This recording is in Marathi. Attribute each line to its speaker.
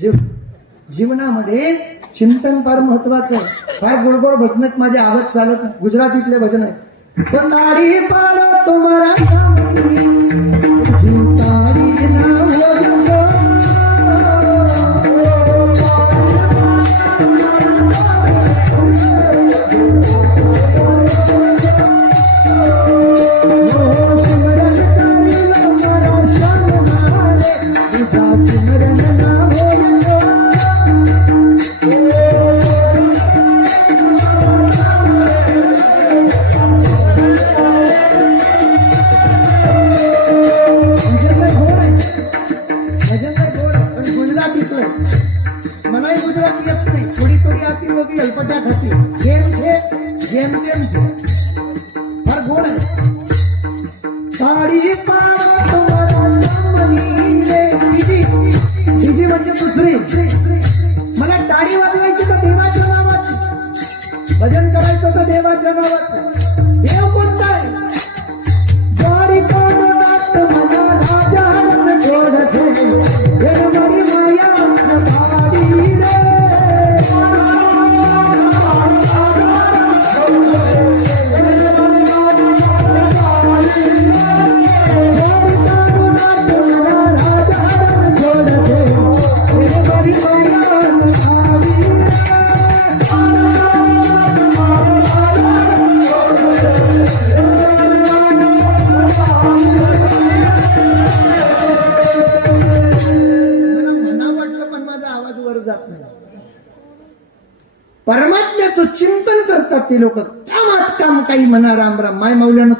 Speaker 1: जीव. जीवनामध्ये चिंतन फार महत्वाचं आहे. फार गोडगोड भजन माझे आवाज चालत नाही. गुजरातीतले भजन आहे तो ताडी पाडो तुम्हाला सिमरन गुजरातीतलं आहे. मलाही गुजराती येत नाही थोडी थोडी आती वगैरे हलपट्या खाती जेम छे जेम तेम छे फार गोड आहे साडी पाड तुम्हाला सामनी रे तिची तिची म्हणजे दुसरी मला टाळी वाजवायची तर देवाच्या नावाची भजन करायचं तर देवाच्या नावाचं देव आवाज वर जात नाही. परमात्म्याचं चिंतन करतात ते लोक. कामात काम काही म्हणा राम राम. माय मौल्यानं